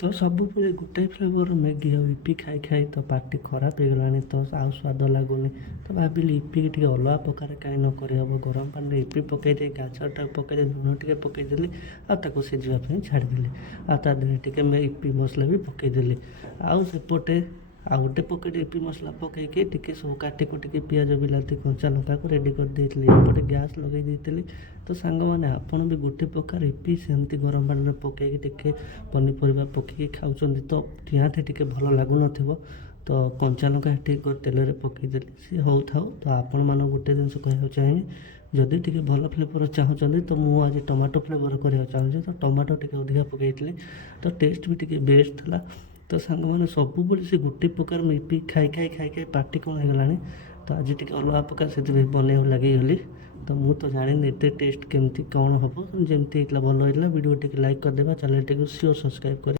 ତ ସବୁବେଳେ ଗୋଟାଏ ଫ୍ଲେଭର୍ ମ୍ୟାଗି ଆଉ ଇପି ଖାଇ ଖାଇ ତ ପାଟି ଖରାପ ହେଇଗଲାଣି, ତ ଆଉ ସ୍ୱାଦ ଲାଗୁନି। ତ ଭାବିଲି ଇପିକି ଟିକେ ଅଲଗା ପ୍ରକାର କାହିଁ ନ କରିହେବ, ଗରମ ପାଣିରେ ଇପି ପକାଇଦେଇ ଗାଜରଟାକୁ ପକାଇଦେଇ ଲୁଣ ଟିକେ ପକାଇଦେଲି ଆଉ ତାକୁ ସିଝିବା ପାଇଁ ଛାଡ଼ିଦେଲି। ଆଉ ତା ଦେହରେ ଟିକେ ଇପି ମସଲା ବି ପକାଇଦେଲି। ଆଉ ସେପଟେ ଆଉ ଗୋଟେ ପକେଟ ଇପି ମସଲା ପକାଇକି ଟିକେ ସବୁ କାଟି କୁଟିକି ପିଆଜ ବିଲାତି କଞ୍ଚା ଲଙ୍କାକୁ ରେଡ଼ି କରିଦେଇଥିଲି। ଏପଟେ ଗ୍ୟାସ୍ ଲଗାଇ ଦେଇଥିଲି। ତ ସାଙ୍ଗମାନେ ଆପଣ ବି ଗୋଟେ ପ୍ରକାର ଇପି ସେମିତି ଗରମ ପାଣିରେ ପକାଇକି ଟିକେ ପନିପରିବା ପକାଇକି ଖାଉଛନ୍ତି ତ ନିହାତି ଟିକେ ଭଲ ଲାଗୁନଥିବ। ତ କଞ୍ଚା ଲଙ୍କା ଟିକେ ତେଲରେ ପକାଇଦେଲି, ସିଏ ହେଉଥାଉ। ତ ଆପଣମାନଙ୍କୁ ଗୋଟେ ଜିନିଷ କହିବାକୁ ଚାହିଁବି, ଯଦି ଟିକେ ଭଲ ଫ୍ଲେଭର୍ ଚାହୁଁଛନ୍ତି ତ ମୁଁ ଆଜି ଟମାଟୋ ଫ୍ଲେଭର୍ କରିବାକୁ ଚାହୁଁଛି, ତ ଟମାଟୋ ଟିକେ ଅଧିକା ପକାଇଥିଲି, ତ ଟେଷ୍ଟ ବି ଟିକେ ବେଷ୍ଟ ଥିଲା। ତ ସାଙ୍ଗମାନେ ସବୁବେଳେ ସେ ଗୋଟେ ପ୍ରକାର ଇପି ଖାଇ ଖାଇ ଖାଇ ଖାଇ ପାଟି କ'ଣ ହେଇଗଲାଣି, ତ ଆଜି ଟିକେ ଅଲଗା ପ୍ରକାର ସେଥିପାଇଁ ବନେଇବାକୁ ଲାଗିଗଲି। ତ ମୁଁ ତ ଜାଣିନି ଏତେ ଟେଷ୍ଟ କେମିତି କ'ଣ ହେବ, ଯେମିତି ହେଇଥିଲା ଭଲ ହେଇଥିଲା। ଭିଡ଼ିଓ ଟିକେ ଲାଇକ୍ କରିଦେବା, ଚ୍ୟାନେଲଟିକୁ ସିଓର ସବସ୍କ୍ରାଇବ୍ କରି